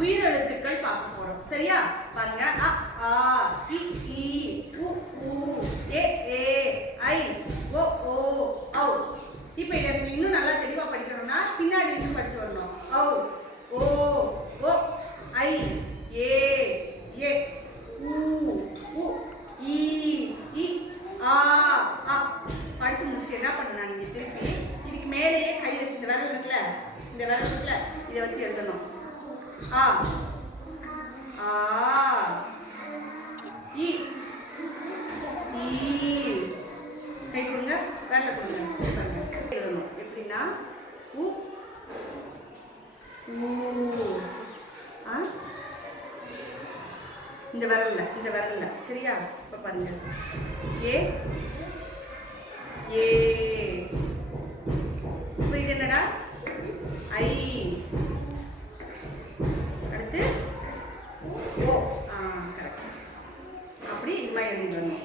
உயிரெழுத்துக்கள் பார்க்க போறோம். சரியா? பாருங்க. அ ஆ இ ஈ உ ஊ ஏ ஏ ஐ ஓ ஓ ஔ. இப்போ இதை இன்னும் நல்லா தெளிவா படிக்கணும்னா பின்னாடி இருந்து படிச்சு வரணும். ஔ ஓ ஓ ஐ ஏ ஏ ஊ உ ஈ இ ஆ ஆ. படிச்சு முடிச்சுட்டு என்ன பண்ணணும், நீங்க திருப்பி இதுக்கு மேலேயே கை வச்சு இந்த விரல் இருக்குல்ல, இந்த விரல் இருக்குல்ல, இதை வச்சு எழுதணும். ஆ ஆ இ ஈ. கை கொடுங்க, விரல கொடுங்க, எழுதணும். எப்படின்னா உ ஊ. இந்த விரல்ல சரியா? இப்ப பாருங்க. ஏ ஏ. இப்போ இது என்னடா? ஐ. அடுத்து ஓ. கரெக்ட். அப்படி இது மாதிரி எழுதிடணும்.